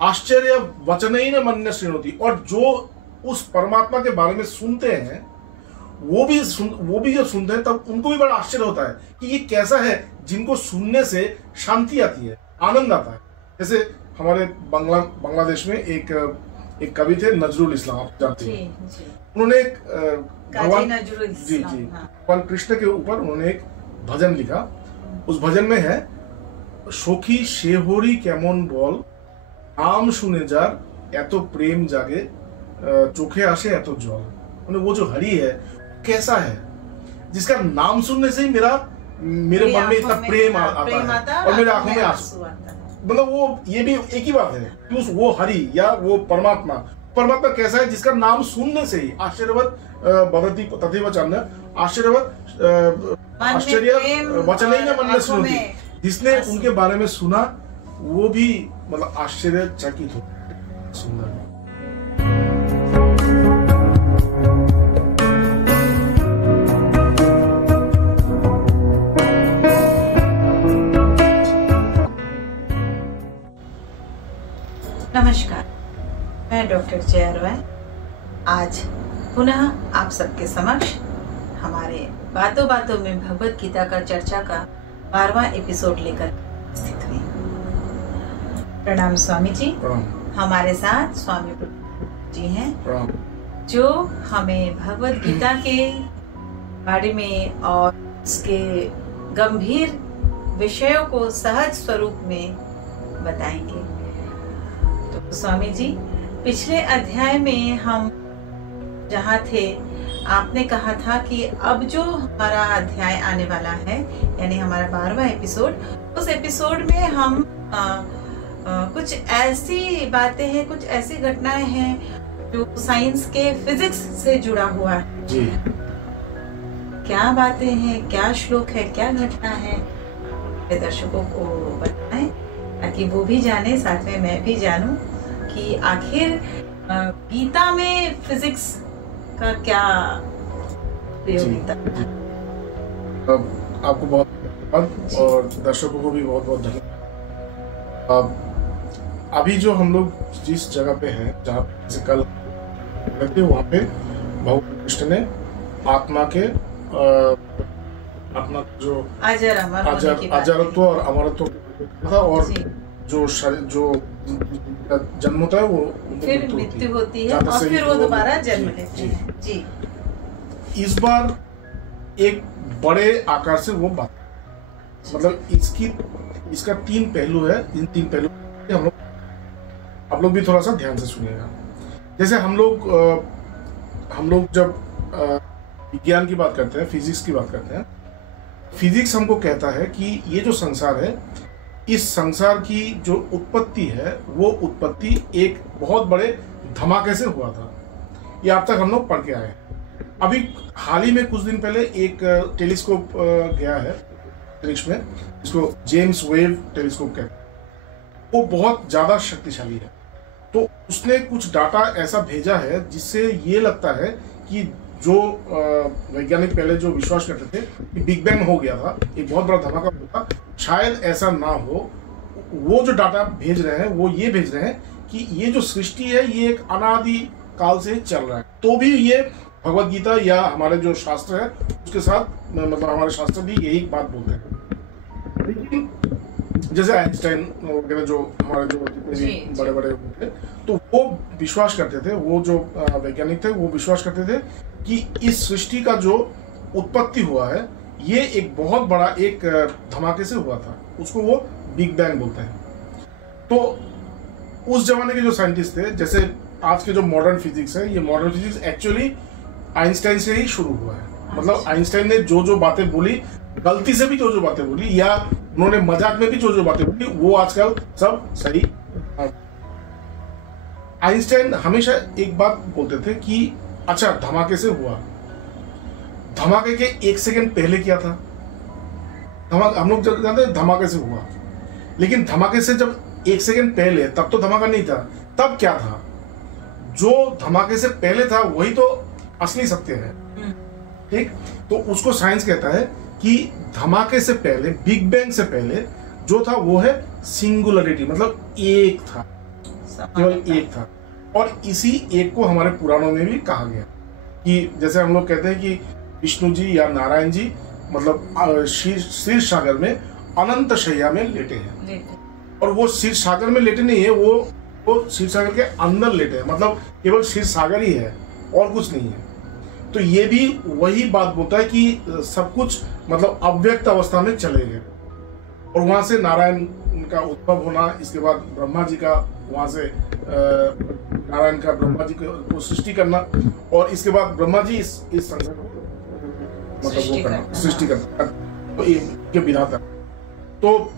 आश्चर्य वचनैन मन्य शृणोति, और जो उस परमात्मा के बारे में सुनते हैं वो भी जब सुनते हैं तब उनको भी बड़ा आश्चर्य होता है कि ये कैसा है जिनको सुनने से शांति आती है, आनंद आता है। जैसे हमारे बांग्लादेश में एक कवि थे नजरुल इस्लाम, आप जानते हैं, उन्होंने एक भगवान कृष्ण के ऊपर उन्होंने एक भजन लिखा। उस भजन में है, सखी शेहोरी केमन बोल नाम सुने जार एतो प्रेम जागे चोखे आशे एतो जल। वो जो हरि है कैसा है जिसका नाम सुनने से ही मेरे मन में इतना प्रेम आता है और मेरे आंखों में आंसू आता है। मतलब वो ये भी एक ही बात है कि वो हरि या वो परमात्मा कैसा है जिसका नाम सुनने से ही आश्चर्यवत बदति तथैव चान्य आश्चर्य वचनैन मन्य शृणोति, जिसने उनके बारे में सुना वो भी मतलब आश्चर्यचकित हो। सुंदर। नमस्कार, मैं डॉक्टर जया रॉय आज पुनः आप सबके समक्ष हमारे बातों बातों में भगवत गीता का चर्चा का 12वां एपिसोड लेकर स्थित हुई। प्रणाम स्वामी जी। हमारे साथ स्वामी जी हैं जो हमें भगवत गीता के बारे में और उसके गंभीर विषयों को सहज स्वरूप में बताएंगे। तो स्वामी जी, पिछले अध्याय में हम जहाँ थे आपने कहा था कि अब जो हमारा अध्याय आने वाला है यानी हमारा 12वां एपिसोड, उस एपिसोड में हम कुछ ऐसी बातें हैं, कुछ ऐसी घटनाएं हैं जो साइंस के फिजिक्स से जुड़ा हुआ है जी। क्या बातें हैं, क्या श्लोक है, क्या घटना है, दर्शकों को बताएं ताकि वो भी जाने, साथ में मैं भी जानूं कि आखिर गीता में फिजिक्स का क्या प्रयोगिता। आपको बहुत धन्यवाद और दर्शकों को भी बहुत बहुत धन्यवाद। अभी जो हम लोग जिस जगह पे हैं, जहाँ से कल रहते वहाँ पे भगवान कृष्ण ने आत्मा के अपना जो अजरत्व और अमरत्व था, और जो जन्म होता है वो फिर मृत्यु होती है और फिर वो दोबारा जन्म लेते हैं जी। इस बार एक बड़े आकार से वो बात, मतलब इसका 3 पहलू है। इन 3 पहलू आप लोग भी थोड़ा सा ध्यान से सुनिएगा। जैसे हम लोग जब विज्ञान की बात करते हैं, फिजिक्स की बात करते हैं, फिजिक्स हमको कहता है कि ये जो संसार है, इस संसार की जो उत्पत्ति है वो उत्पत्ति एक बहुत बड़े धमाके से हुआ था। ये अब तक हम लोग पढ़ के आए हैं। अभी हाल ही में कुछ दिन पहले एक टेलीस्कोप गया है अंतरिक्ष में, जिसको जेम्स वेव टेलीस्कोप कहते हैं। वो बहुत ज़्यादा शक्तिशाली है। तो उसने कुछ डाटा ऐसा भेजा है जिससे ये लगता है कि जो वैज्ञानिक पहले जो विश्वास करते थे कि बिग बैंग हो गया था, एक बहुत बड़ा धमाका हुआ, शायद ऐसा ना हो। वो जो डाटा भेज रहे हैं वो ये भेज रहे हैं कि ये जो सृष्टि है ये एक अनादि काल से चल रहा है। तो भी ये भगवत गीता या हमारे जो शास्त्र है उसके साथ, मतलब हमारे शास्त्र भी यही बात बोलते हैं। लेकिन जैसे आइंस्टाइन वगैरह जो हमारे जो बड़े बड़े थे, तो वो विश्वास करते थे, वो जो वैज्ञानिक थे वो विश्वास करते थे कि इस सृष्टि का जो उत्पत्ति हुआ है ये एक बहुत बड़ा एक धमाके से हुआ था। उसको वो बिग बैंग बोलते हैं। तो उस जमाने के जो साइंटिस्ट थे, जैसे आज के जो मॉडर्न फिजिक्स है, ये मॉडर्न फिजिक्स एक्चुअली आइंस्टाइन से ही शुरू हुआ है। मतलब आइंस्टाइन ने जो जो बातें बोली, गलती से भी जो जो बातें बोली या उन्होंने मजाक में भी जो जो बातें बोली, वो आजकल सब सही। आइंस्टाइन हमेशा एक बात बोलते थे कि अच्छा धमाके से हुआ, धमाके के 1 सेकंड पहले क्या था? हम लोग जानते हैं धमाके से हुआ, लेकिन धमाके से जब 1 सेकंड पहले, तब तो धमाका नहीं था। तब क्या था? जो धमाके से पहले था वही तो असली सत्य है। ठीक, तो उसको साइंस कहता है कि धमाके से पहले, बिग बैंग से पहले जो था वो है सिंगुलरिटी, मतलब एक था, केवल एक था। और इसी एक को हमारे पुराणों में भी कहा गया कि जैसे हम लोग कहते हैं कि विष्णु जी या नारायण जी मतलब क्षीर सागर में अनंत शैया में लेटे हैं, और वो क्षीर सागर में लेटे नहीं है, वो क्षीर सागर के अंदर लेटे हैं, मतलब केवल क्षीर सागर ही है और कुछ नहीं है। तो ये भी वही बात बोलता है कि सब कुछ मतलब अव्यक्त अवस्था में चले गए, और वहां से नारायण का उद्भव होना, इसके बाद ब्रह्मा जी का वहां से नारायण का ब्रह्मा जी को सृष्टि करना, और इसके बाद ब्रह्मा जी इस संसार को मतलब वो करना, सृष्टि करना, तो ये विधाता। तो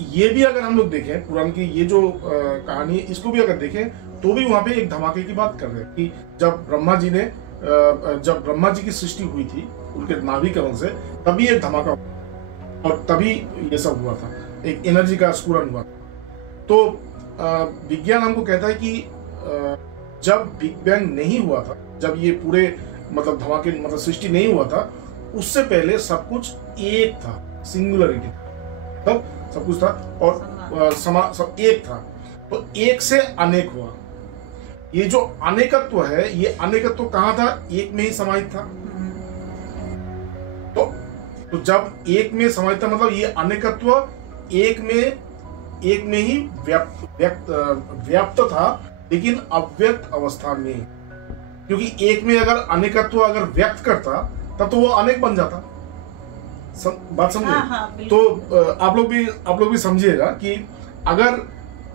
ये भी अगर हम लोग देखें पुराण की ये जो कहानी है, इसको भी अगर देखें तो भी वहां पे एक धमाके की बात कर रहे हैं कि जब ब्रह्मा जी की सृष्टि हुई थी उनके नाभिकरण से, तभी एक धमाका और तभी ये सब हुआ था, एक एनर्जी का स्फुरन हुआ। तो विज्ञान हमको कहता है कि जब बिग बैंग नहीं हुआ था, जब ये पूरे मतलब धमाके मतलब सृष्टि नहीं हुआ था, उससे पहले सब कुछ एक था, सिंगुलरिटी, तब सब कुछ था और सब एक था। तो एक से अनेक हुआ। ये जो अनेकत्व है, ये अनेकत्व कहाँ था? एक में ही समाहित था। तो जब एक में समाहित था मतलब ये अनेकत्व एक में ही व्याप्त था, लेकिन अव्यक्त अवस्था में, क्योंकि एक में अगर अनेकत्व अगर व्यक्त करता तब तो वो अनेक बन जाता। बात समझे? हाँ, तो आप लोग भी समझिएगा कि अगर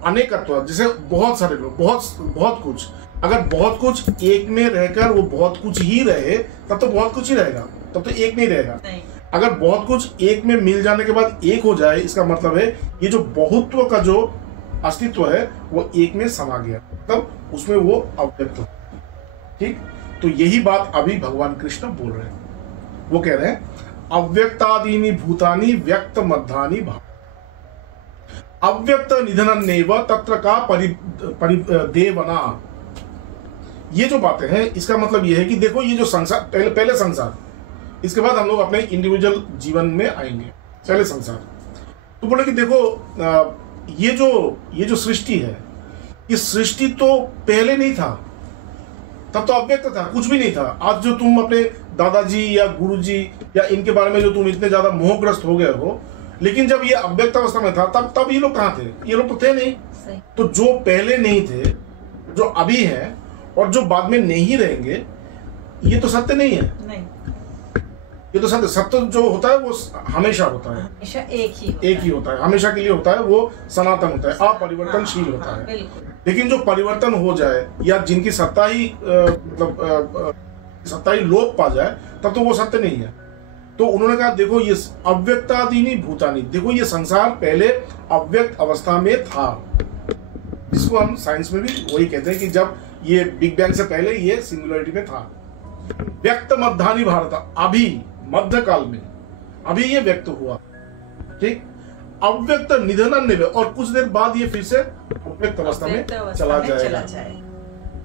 अनेकत्व जैसे बहुत सारे लोग बहुत कुछ, अगर बहुत कुछ एक में रहकर वो बहुत कुछ ही रहे तब तो बहुत कुछ ही रहेगा, तब तो एक नहीं रहेगा। अगर बहुत कुछ एक में मिल जाने के बाद एक हो जाए, इसका मतलब है ये जो बहुत्व का जो अस्तित्व है वो एक में समा गया, तब उसमें वो अव्यक्त हो। ठीक, तो यही बात अभी भगवान कृष्ण बोल रहे हैं। वो कह रहे हैं अव्यक्तादीनि भूतानि व्यक्त मध्यानि भाव, अव्यक्त निधनन्नेव तत्र का परिदेवना। ये जो बातें हैं इसका मतलब ये है कि देखो ये जो संसार पहले संसार, इसके बाद हम लोग अपने इंडिविजुअल जीवन में आएंगे। पहले संसार तो बोले कि देखो ये जो सृष्टि है, ये सृष्टि तो पहले नहीं था, तब तो अव्यक्त था, कुछ भी नहीं था। आज जो तुम अपने दादाजी या गुरुजी या इनके बारे में जो तुम इतने ज्यादा मोहग्रस्त हो गए हो, लेकिन जब ये अव्यक्त अवस्था में था तब ये लोग कहाँ थे? ये लोग तो थे नहीं। तो जो पहले नहीं थे, जो अभी है और जो बाद में नहीं रहेंगे, ये तो सत्य नहीं है। नहीं, ये तो सत्य जो होता है वो हमेशा होता है, हमेशा एक ही होता है, हमेशा के लिए होता है, वो सनातन होता है, अपरिवर्तनशील होता है। लेकिन जो परिवर्तन हो जाए या जिनकी सत्ता ही लोप पा जाए, तब तो वो सत्य नहीं है। तो उन्होंने कहा देखो ये अव्यक्तादीनि भूतानि, देखो ये संसार पहले अव्यक्त अवस्था में था, जिसको हम साइंस में भी वही कहते हैं कि जब ये बिग बैंग से पहले ये सिंगुलरिटी में था। व्यक्त मध्यानि भारत, अभी मध्य काल में अभी ये व्यक्त हुआ। ठीक, अव्यक्त निधनन्नेव, और कुछ देर बाद ये फिर से अव्यक्त अवस्था में चला जाएगा।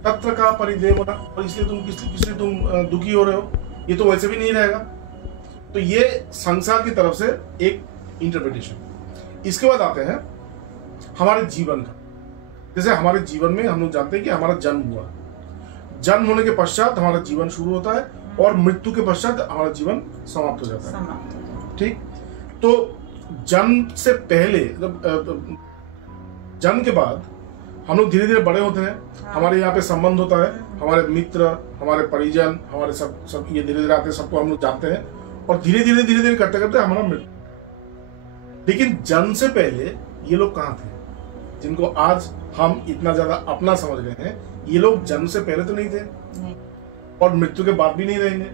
तत्र का परिदेवना, और इसलिए तुम दुखी हो रहे हो, ये तो वैसे भी नहीं रहेगा। तो ये संसार की तरफ से एक इंटरप्रिटेशन। इसके बाद आते हैं हमारे जीवन का। जैसे हमारे जीवन में हम लोग जानते हैं कि हमारा जन्म हुआ, जन्म होने के पश्चात हमारा जीवन शुरू होता है और मृत्यु के पश्चात हमारा जीवन समाप्त हो जाता है। ठीक, तो जन्म से पहले जन्म के बाद हम लोग धीरे धीरे बड़े होते हैं। हमारे यहाँ पे संबंध होता है, हमारे मित्र, हमारे परिजन, हमारे सब ये धीरे धीरे आते हैं, सबको हम लोग जानते हैं, और धीरे धीरे करते करते हमारा मृत्यु। लेकिन जन्म से पहले ये लोग कहाँ थे, जिनको आज हम इतना ज्यादा अपना समझ रहे हैं? ये लोग जन्म से पहले तो नहीं थे, और मृत्यु के बाद भी नहीं रहेंगे।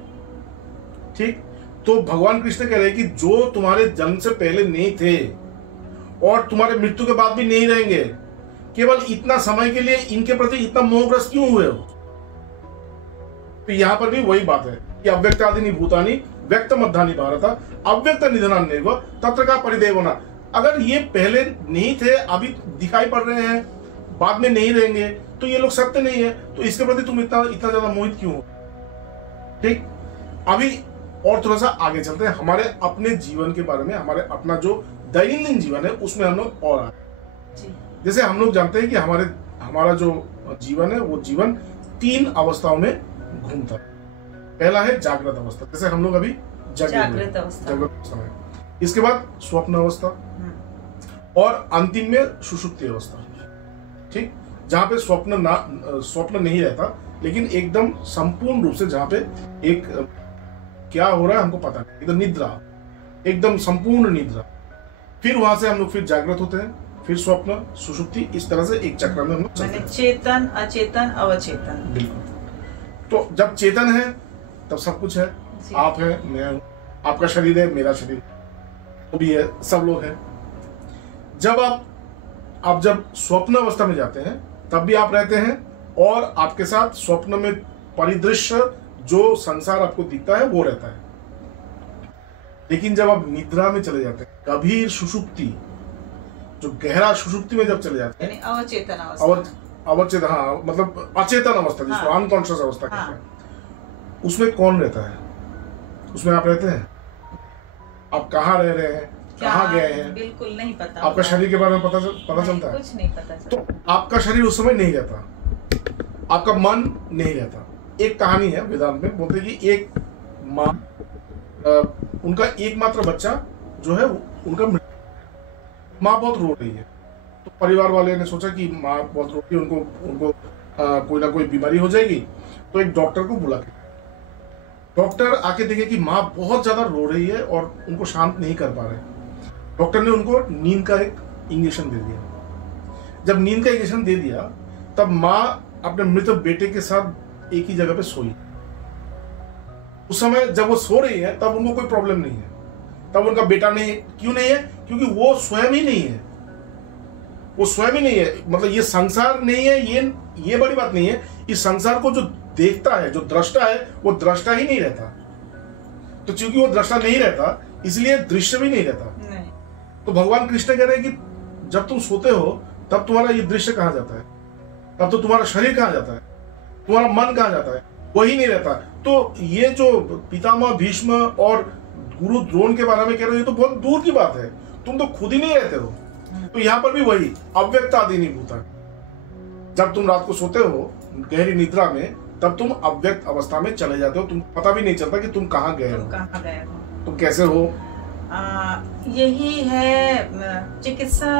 ठीक, तो भगवान कृष्ण कह रहे हैं कि जो तुम्हारे जन्म से पहले नहीं थे और तुम्हारे मृत्यु के बाद भी नहीं रहेंगे, केवल इतना समय के लिए इनके प्रति इतना मोहग्रस्त क्यों हुए हो? तो यहां पर भी वही बात है कि अव्यक्तादीनि भूतानि व्यक्त मध्यानि भारत अव्यक्त निधनन्नेव तत्र का परिदेवना। अगर ये पहले नहीं थे, अभी दिखाई पड़ रहे हैं, बाद में नहीं रहेंगे, तो ये लोग सत्य नहीं है, तो इसके प्रति तुम इतना ज्यादा मोहित क्यों हो? ठीक, अभी और थोड़ा सा आगे चलते हैं हमारे अपने जीवन के बारे में, हमारे अपना जो दैनंदिन जीवन है उसमें हम लोग और आगे। जैसे हम लोग जानते हैं कि हमारा जो जीवन है वो जीवन 3 अवस्थाओं में घूमता है। पहला है जागृत अवस्था, जैसे हम लोग अभी जागृत अवस्था में, इसके बाद स्वप्न अवस्था, और अंतिम में सुषुप्ति अवस्था। ठीक, जहां पे स्वप्न नहीं रहता, लेकिन एकदम संपूर्ण रूप से जहां पे एक क्या हो रहा है हमको पता नहीं, एकदम निद्रा, एकदम संपूर्ण निद्रा। फिर वहां से हम लोग फिर जागृत होते हैं, फिर स्वप्न, सुषुप्ति, इस तरह से एक चक्र में हम लोग चलते हैं। चेतन, अचेतन, अवचेतन। बिल्कुल। तो जब चेतन है तब सब कुछ है, आप है, मैं हूं, आपका शरीर है, मेरा शरीर वो भी है, सब लोग हैं। जब आप जब स्वप्न अवस्था में जाते हैं तब भी आप रहते हैं, और आपके साथ स्वप्न में परिदृश्य जो संसार आपको दिखता है वो रहता है। लेकिन जब आप निद्रा में चले जाते हैं, गंभीर सुषुप्ति, जो गहरा सुषुप्ति में जब चले जाते हैं, अवचेतन अवस्था, हाँ, मतलब अचेतन अवस्था, जिसको अनकॉन्शियस अवस्था कहते हैं, उसमें कौन रहता है? उसमें आप रहते हैं, आप कहाँ रह रहे हैं, कहाँ गए हैं, बिल्कुल नहीं पता। आपका शरीर के बारे में पता चलता है? कुछ नहीं पता चलता। तो आपका शरीर उस समय नहीं रहता, आपका मन नहीं रहता। एक कहानी है वेदांत में, बोलते हैं कि एक माँ, उनका एकमात्र बच्चा जो है उनका माँ बहुत रो रही है, तो परिवार वाले ने सोचा कि माँ बहुत रो रही है, उनको कोई ना कोई बीमारी हो जाएगी, तो एक डॉक्टर को बुला के, डॉक्टर आके देखे कि माँ बहुत ज्यादा रो रही है और उनको शांत नहीं कर पा रहे। डॉक्टर ने उनको नींद का एक इंजेक्शन दे दिया। जब नींद का इंजेक्शन दे दिया तब माँ अपने मृत बेटे के साथ एक ही जगह पे सोई। उस समय जब वो सो रही है तब उनको कोई प्रॉब्लम नहीं है, तब उनका बेटा नहीं, क्यों नहीं है? क्योंकि वो स्वयं ही नहीं है, वो स्वयं ही नहीं है, मतलब ये संसार नहीं है, ये बड़ी बात नहीं है। इस संसार को जो देखता है, जो दृष्टा है, वो दृष्टा ही नहीं रहता। तो क्योंकि वो दृष्टा नहीं रहता इसलिए दृश्य भी नहीं रहता। तो भगवान कृष्ण कह रहे हैं कि जब तुम सोते हो तब तुम्हारा ये दृश्य कहाँ जाता है, तब तो तुम्हारा शरीर कहाँ जाता है, तुम्हारा मन कहाँ जाता है, वही नहीं रहता। तो ये जो पितामह भीष्म और गुरु द्रोण के बारे में कह रहे हो, ये तो बहुत दूर की बात है, तुम तो खुद ही नहीं रहते हो। तो यहाँ पर भी वही अव्यक्त आदि नहीं भूता। जब तुम रात को सोते हो गहरी निद्रा में, तब तुम अव्यक्त अवस्था में चले जाते हो, तुम पता भी नहीं चलता कि तुम कहाँ गए हो, तुम कैसे हो। यही है चिकित्सा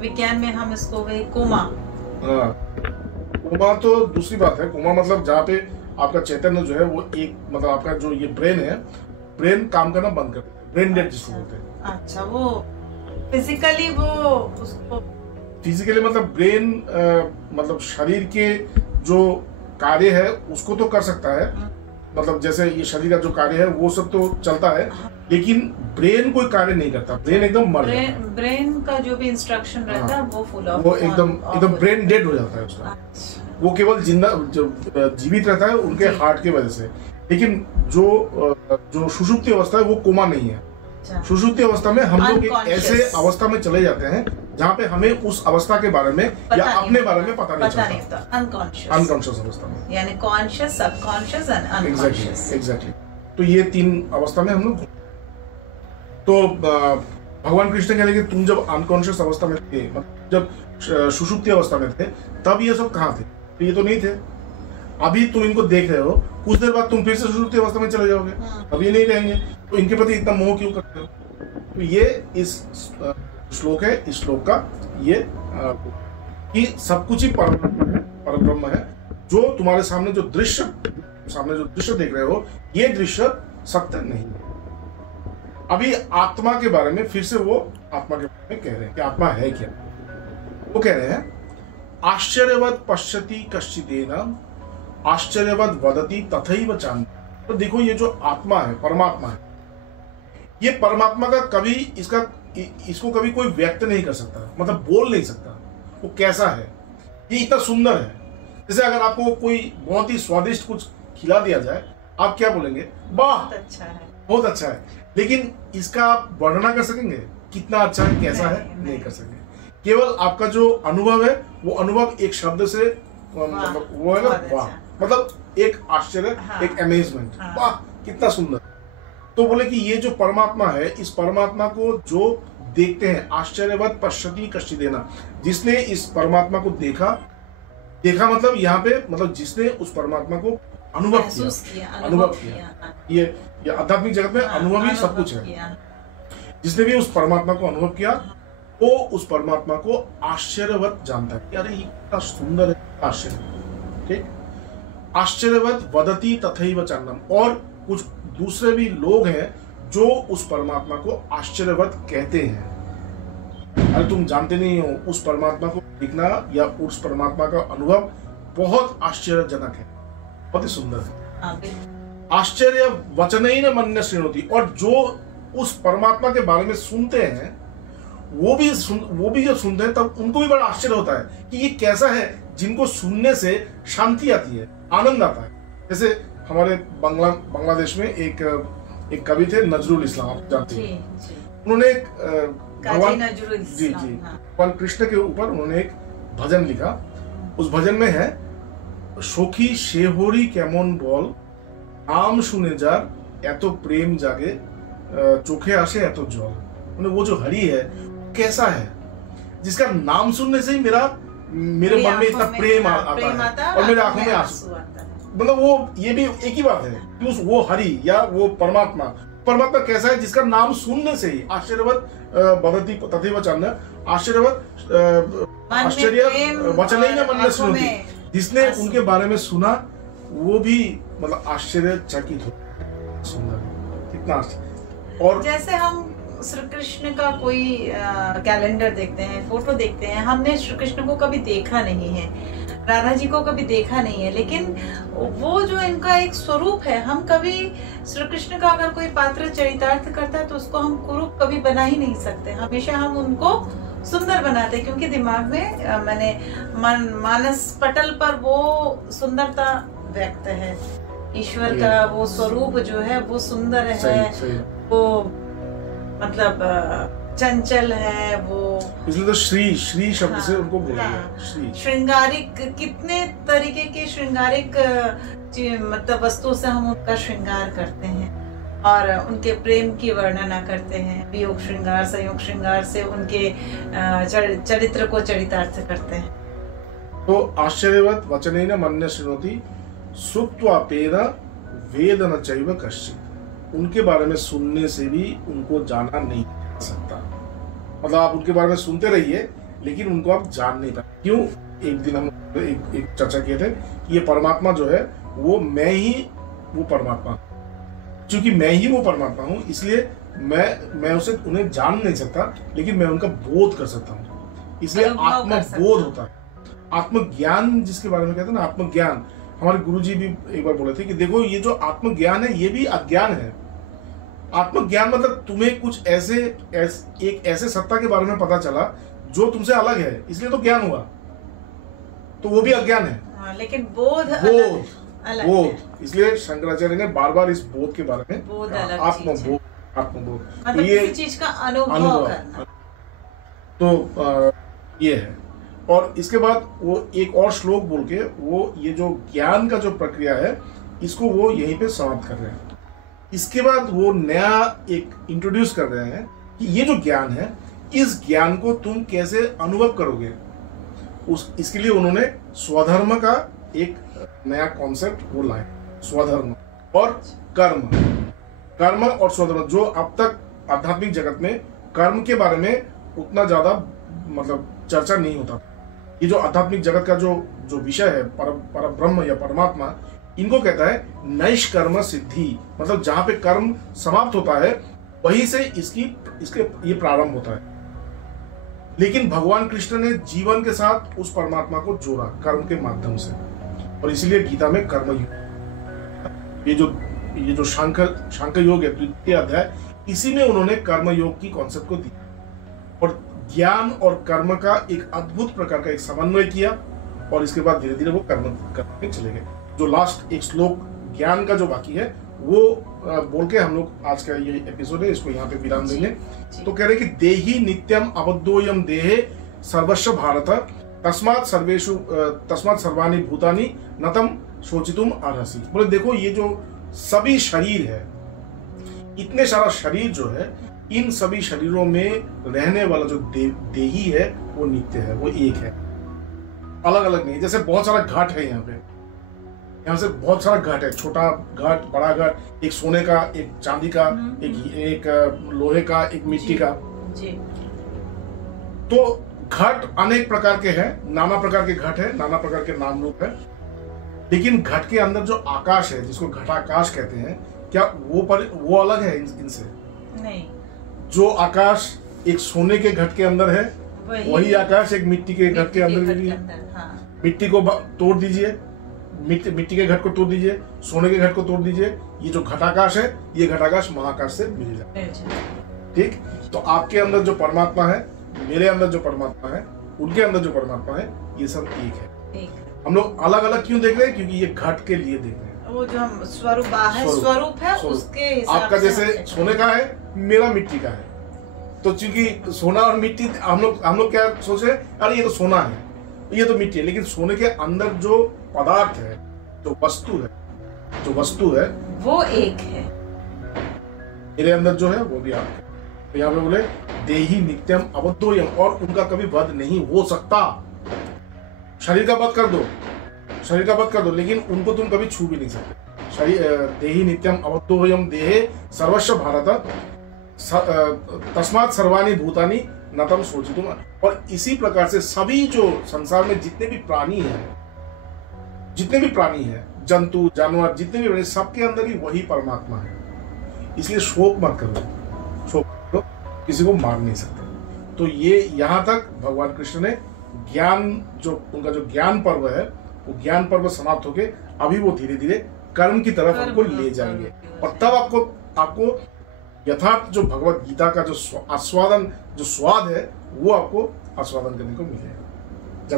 विज्ञान में हम इसको कोमा। कोमा तो दूसरी बात है। कोमा मतलब जहाँ पे आपका चैतन्य जो है वो एक, मतलब आपका जो ये ब्रेन है, ब्रेन काम करना बंद कर देता है, ब्रेन डेड जिसको बोलते हैं। अच्छा, वो फिजिकली वो उसको फिजिकली मतलब ब्रेन मतलब शरीर के जो कार्य है उसको तो कर सकता है, मतलब जैसे ये शरीर का जो कार्य है वो सब तो चलता है, लेकिन ब्रेन कोई कार्य नहीं करता। ब्रेन एकदम मर जाता है, ब्रेन का जो भी इंस्ट्रक्शन रहता है वो फुल ऑफ, वो एकदम ब्रेन डेड हो जाता है उसका। वो केवल जिंदा जो जीवित रहता है उनके हार्ट की वजह से। लेकिन जो सुषुप्ति अवस्था है वो कोमा नहीं है। सुषुप्ति अवस्था में हम लोग एक ऐसे अवस्था में चले जाते हैं जहाँ पे हमें उस अवस्था के बारे में या अपने बारे में पता नहीं चलता। अनकॉन्शियस अवस्था में, यानी conscious, subconscious and unconscious. Exactly. तो ये 3 अवस्था में हम लोग। तो भगवान कृष्ण कह रहे कि तुम जब अनकॉन्शियस अवस्था में थे, जब सुषुप्ति अवस्था में थे, तब ये सब कहाँ थे? तो ये तो नहीं थे। अभी तुम इनको देख रहे हो, कुछ देर बाद तुम फिर से सुषुप्ति अवस्था में चले जाओगे, अब ये नहीं रहेंगे, तो इनके प्रति इतना मोह क्यों करते हो? तो ये इस श्लोक है, इस श्लोक का ये कि सब कुछ ही परब्रह्म है। जो तुम्हारे सामने जो दृश्य देख रहे हो, ये दृश्य सत्य नहीं है। अभी आत्मा के बारे में फिर से वो आत्मा के बारे में कह रहे हैं कि आत्मा है क्या। वो कह रहे हैं आश्चर्यवत पश्यति कश्चिदेन आश्चर्यवत वदति तथैव चान्य। तो देखो ये जो आत्मा है, परमात्मा है, ये परमात्मा का कभी इसको कभी कोई व्यक्त नहीं कर सकता, मतलब बोल नहीं सकता वो कैसा है। ये इतना सुंदर है, जैसे अगर आपको कोई बहुत ही स्वादिष्ट कुछ खिला दिया जाए, आप क्या बोलेंगे? वाह, अच्छा है, बहुत अच्छा है। लेकिन इसका आप वर्णना कर सकेंगे कितना अच्छा है, कैसा है? नहीं कर सकेंगे। केवल आपका जो अनुभव है, वो अनुभव एक शब्द से मतलब वो है ना, वाह, मतलब एक आश्चर्य, एक अमेजमेंट, वाह कितना सुंदर। तो बोले कि ये जो परमात्मा है, इस परमात्मा को जो देखते हैं, आश्चर्यवत पश्यति कश्चिदेन, जिसने इस परमात्मा को देखा मतलब यहाँ पे मतलब जिसने उस परमात्मा को अनुभव किया। ये आध्यात्मिक जगत में अनुभव ही सब कुछ है। जिसने भी उस परमात्मा को अनुभव किया वो उस परमात्मा को आश्चर्यवत जानता है कि अरे ये कितना सुंदर है, आश्चर्य। ठीक, आश्चर्यवत वदति तथैव चान्नम, और कुछ दूसरे भी लोग हैं जो उस परमात्मा को आश्चर्यवत कहते हैं। अरे तुम जानते नहीं हो, उस परमात्मा को देखना या उस परमात्मा का अनुभव बहुत आश्चर्यजनक है, बहुत ही सुंदर है। आश्चर्य वचनैन मन्य शृणोति, और जो उस परमात्मा के बारे में सुनते हैं वो भी जब सुनते हैं तब उनको भी बड़ा आश्चर्य होता है कि ये कैसा है, जिनको सुनने से शांति आती है, आनंद आता है। जैसे हमारे बांग्लादेश में एक कवि थे नजरुल इस्लाम, आप जानते हैं। उन्होंने एक भगवान कृष्ण के ऊपर उन्होंने एक भजन लिखा। उस भजन में है, सखी शेहोरी केमन बोल, नाम सुने जार एतो प्रेम जागे, चोखे आसे एतो जल। वो जो हरि है कैसा है, जिसका नाम सुनने से ही मेरे मन में इतना प्रेम आता है और मेरे आंखों में आंसू आता है। मतलब वो ये भी एक ही बात है कि वो हरि या वो परमात्मा कैसा है, जिसका नाम सुनने से ही आश्चर्यवत वदति तथैव चान्नम, आश्चर्य वचनैन मन्य शृणोति, जिसने उनके बारे में सुना वो भी मतलब आश्चर्यचकित हो। सुंदर, कितना आश्चर्य। और जैसे हम श्री कृष्ण का कोई कैलेंडर देखते हैं, फोटो देखते हैं, हमने श्री कृष्ण को कभी देखा नहीं है, राधा जी को कभी देखा नहीं है, लेकिन वो जो इनका एक स्वरूप है, हम कभी श्री कृष्ण का अगर कोई पात्र चरितार्थ करता है तो उसको हम कुरूप कभी बना ही नहीं सकते। हमेशा हम उनको सुंदर बनाते, क्योंकि दिमाग में मानस पटल पर वो सुंदरता व्यक्त है। ईश्वर का वो स्वरूप जो है वो सुंदर है, वो मतलब चंचल है, वो इसलिए तो श्री शब्द से उनको बोला है। श्री श्रृंगारिक, कितने तरीके के श्रृंगारिक मतलब वस्तुओं से हम उनका श्रृंगार करते हैं और उनके प्रेम की वर्णना करते हैं। वियोग श्रृंगार, संयोग श्रृंगार से उनके चरित्र को चरितार्थ करते हैं। तो आश्चर्यवत वचनैन मन्य शृणोति सुत्वापेन वेद न चैव कश्चित्, उनके बारे में सुनने से भी उनको जाना नहीं सकता। मतलब आप उनके बारे में सुनते रहिए लेकिन उनको आप जान नहीं पाए। क्यों? एक दिन हम एक चर्चा किए थे कि ये परमात्मा जो है वो मैं ही वो परमात्मा, क्योंकि मैं ही वो परमात्मा हूँ, इसलिए मैं उसे उन्हें जान नहीं सकता, लेकिन मैं उनका बोध कर सकता हूँ। इसलिए आत्मबोध होता है। आत्मज्ञान जिसके बारे में कहते हैं ना, आत्मज्ञान, हमारे गुरुजी भी एक बार बोले थे कि देखो ये जो आत्मज्ञान है ये भी अज्ञान है। आत्मज्ञान मतलब तुम्हें कुछ एक ऐसे सत्ता के बारे में पता चला जो तुमसे अलग है, इसलिए तो ज्ञान हुआ, तो वो भी अज्ञान है। लेकिन बोध इसलिए शंकराचार्य ने बार बार इस बोध के बारे में आत्मबोध मतलब किसी चीज का अनुभव करना, तो ये है। और इसके बाद वो एक और श्लोक बोल के वो ये जो ज्ञान का जो प्रक्रिया है इसको वो यहीं पे समाप्त कर रहे हैं। इसके बाद वो नया एक इंट्रोड्यूस कर रहे हैं कि ये जो ज्ञान है, इस ज्ञान को तुम कैसे अनुभव करोगे। इसके लिए उन्होंने स्वधर्म का एक नया कॉन्सेप्ट वो लाए, स्वधर्म और कर्म और स्वधर्म। जो अब तक आध्यात्मिक जगत में कर्म के बारे में उतना ज्यादा मतलब चर्चा नहीं होता। ये जो आध्यात्मिक जगत का जो विषय है, पर ब्रह्म या परमात्मा, इनको कहता है नैष्कर्म सिद्धि, मतलब जहां पे कर्म समाप्त होता है वहीं से इसके ये प्रारंभ होता है। लेकिन भगवान कृष्ण ने जीवन के साथ उस परमात्मा को जोड़ा कर्म के माध्यम से, और इसीलिए गीता में कर्म योग, ये जो शांकर योग है द्वितीय अध्याय, इसी में उन्होंने कर्म योग की कॉन्सेप्ट को दी और ज्ञान और कर्म का एक अद्भुत प्रकार का एक समन्वय किया, और इसके बाद धीरे धीरे वो कर्म में चले गए। जो लास्ट एक श्लोक ज्ञान का जो बाकी है वो बोल के हम लोग आज का ये एपिसोड है इसको यहाँ पे विराम देंगे। तो कह रहे कि देहि नित्यम अबद्धोयम देहे सर्वस्व भारत तस्मात् सर्वाणि भूतानि नतम शोचितुम अर्हसि। बोले देखो ये जो सभी शरीर है इतने सारा शरीर जो है, इन सभी शरीरों में रहने वाला जो देही है वो नित्य है, वो एक है, अलग अलग नहीं। जैसे बहुत सारा घाट है यहाँ से बहुत सारा घाट है, छोटा घाट, बड़ा घाट, एक सोने का, एक चांदी का, एक लोहे का, एक मिट्टी का। जी। तो घाट अनेक प्रकार के हैं, नाना प्रकार के घाट है, नाना प्रकार के नाम रूप है। लेकिन घट के अंदर जो आकाश है, जिसको घटाकाश कहते हैं, क्या वो अलग है इनसे? नहीं। जो आकाश एक सोने के घट के अंदर है, वही आकाश एक मिट्टी के घट के अंदर भी है। हाँ। मिट्टी को तोड़ दीजिए, मिट्टी के घट को तोड़ दीजिए, सोने के घट को तोड़ दीजिए, ये जो घटाकाश है, ये घटाकाश महाकाश से मिल जाए। ठीक। तो आपके अंदर जो परमात्मा है, मेरे अंदर जो परमात्मा है, उनके अंदर जो परमात्मा है, ये सब एक है। हम लोग अलग अलग क्यों देख रहे हैं? क्योंकि ये घट के लिए देख रहे हैं। वो जो हम स्वरूप है उसके हिसाब आपका जैसे सोने का है, मेरा मिट्टी का है। तो चूंकि सोना और मिट्टी, हम लोग क्या सोच रहे हैं, अरे ये तो सोना है, ये तो मिट्टी है। लेकिन सोने के अंदर जो पदार्थ है, जो वस्तु है वो एक है। मेरे अंदर जो है वो भी आप है। तो यहाँ पे बोले देही नित्यम अवद्धोयम, और उनका कभी वध नहीं हो सकता। शरीर का वध कर दो, लेकिन उनको तुम कभी छू भी नहीं सकते। शरीर देही नित्यम अवद्धोयम देहे सर्वस्व भारत तस्मात् सर्वाणि भूतानि न तम शोचितुम। और इसी प्रकार से सभी जो संसार में जितने भी प्राणी हैं, जंतु जानवर, जितने भी प्राणी, सबके अंदर ही वही परमात्मा है। इसलिए शोक मत करो, किसी को मार नहीं सकते। तो ये यहाँ तक भगवान कृष्ण ने ज्ञान, जो उनका जो ज्ञान पर्व है, वो ज्ञान पर्व समाप्त होके अभी वो धीरे धीरे कर्म की तरफ हमको ले जाएंगे। और तब आपको यथार्थ जो भगवत गीता का जो स्वाद है, वो आपको आस्वादन करने को मिलेगा।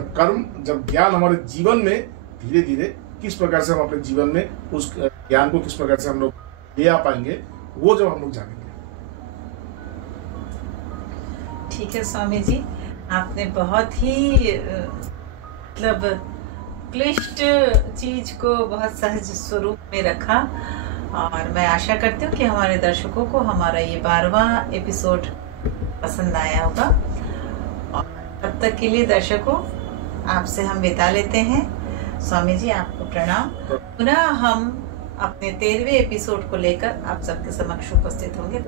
जब ज्ञान हमारे जीवन में धीरे धीरे किस प्रकार से हम अपने जीवन में उस ज्ञान को किस प्रकार से हम लोग ले आ पाएंगे, वो जब हम लोग जानेंगे। ठीक है स्वामी जी, आपने बहुत ही मतलब क्लिष्ट चीज को बहुत सहज स्वरूप में रखा। और मैं आशा करती हूँ कि हमारे दर्शकों को हमारा ये 12वां एपिसोड पसंद आया होगा। और तब तक के लिए दर्शकों, आपसे हम विदा लेते हैं। स्वामी जी, आपको प्रणाम। पुनः हम अपने 13वें एपिसोड को लेकर आप सबके समक्ष उपस्थित होंगे।